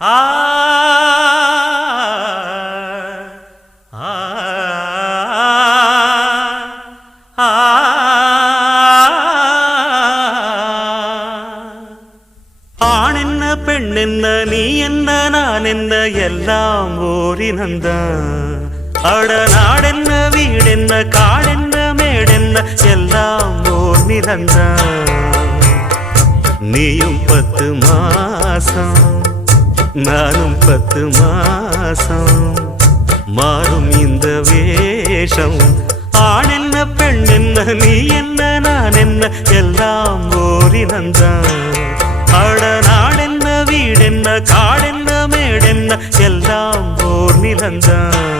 ஆ ஆ ஆ ஆண் என்ன பெண் என்ன நீ என்ன நான் என்ன எல்லாம் ஓரினந்தான் அட நாடென்ன வீடென்ன காடென்ன மேடென்ன எல்லாம் ஓர் நிலந்தான் நீயும் 10 மாசம் நானும் 10 மாசம் மாறும் இந்த வேஷம் ஆண் என்ன பெண் என்ன நீ என்ன நான் என்ன எல்லாம் ஓரினந்தான் அட நாடென்ன வீடென்ன காடென்ன மேடென்ன எல்லாம் ஓர் நிலந்தான்